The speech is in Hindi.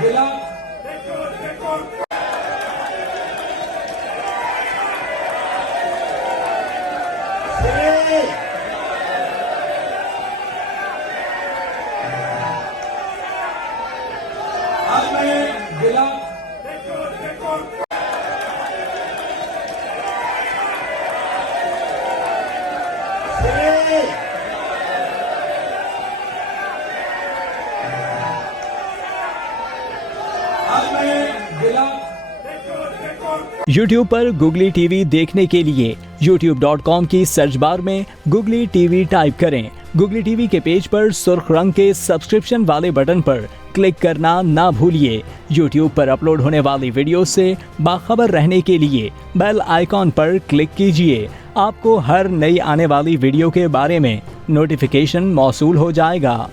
जिला जिला YouTube पर गुगली टीवी देखने के लिए youtube.com की सर्च बार में गुगली टीवी टाइप करें। गुगली टीवी के पेज पर सुर्ख रंग के सब्सक्रिप्शन वाले बटन पर क्लिक करना ना भूलिए। YouTube पर अपलोड होने वाली वीडियो से बाखबर रहने के लिए बेल आइकॉन पर क्लिक कीजिए। आपको हर नई आने वाली वीडियो के बारे में नोटिफिकेशन मौसूल हो जाएगा।